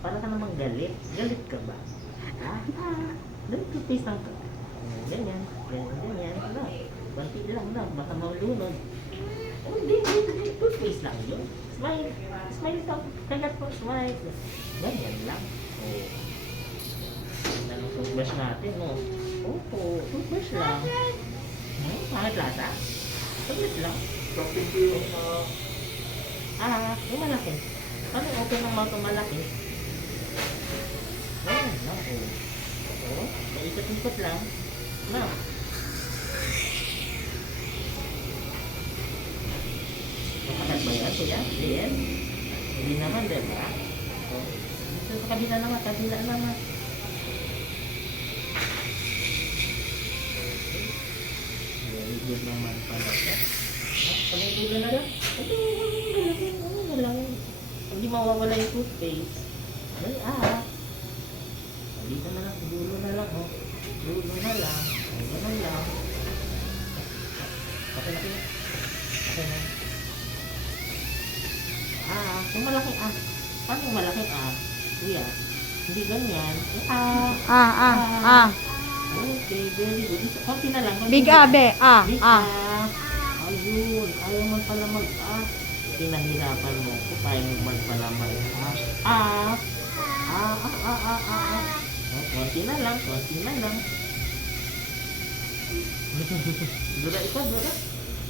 Para ka namang galit. Galit ka ba? Dahil toothpaste lang ka. Ganyan. Ganyan. Ano? Banti lang na. Baka maulunod. Hindi. Toothpaste lang yun. Smile. Smile ka. Kagat po. Smile. Ganyan lang. Ano toothbrush natin, no? Opo. Toothbrush lang. Pangit lasa? Saglit lang. Yung malaki. Paano yung open ng mouth ng malaki? Ayan lang, paikot-ikot lang. Na. Makakat ba yan, kuya? Yes? Hindi naman, diba? Dito sa kabila naman, Very good naman pala siya. Pag-itulo na lang. Ano lang. Hindi mawawala yung toothpaste. Dito na lang. Dulo na lang. Dulo na lang. Ganun lang. Okay na. Okay na. Yung malaking Paano yung malaking Kuya? Hindi ganyan. Okay, very good. Konti na lang. Big abe. Big Ayun. Ayaw man pala pinahirapan mo ko. Tayo mo man pala konti na lang. Dura ikaw, dura.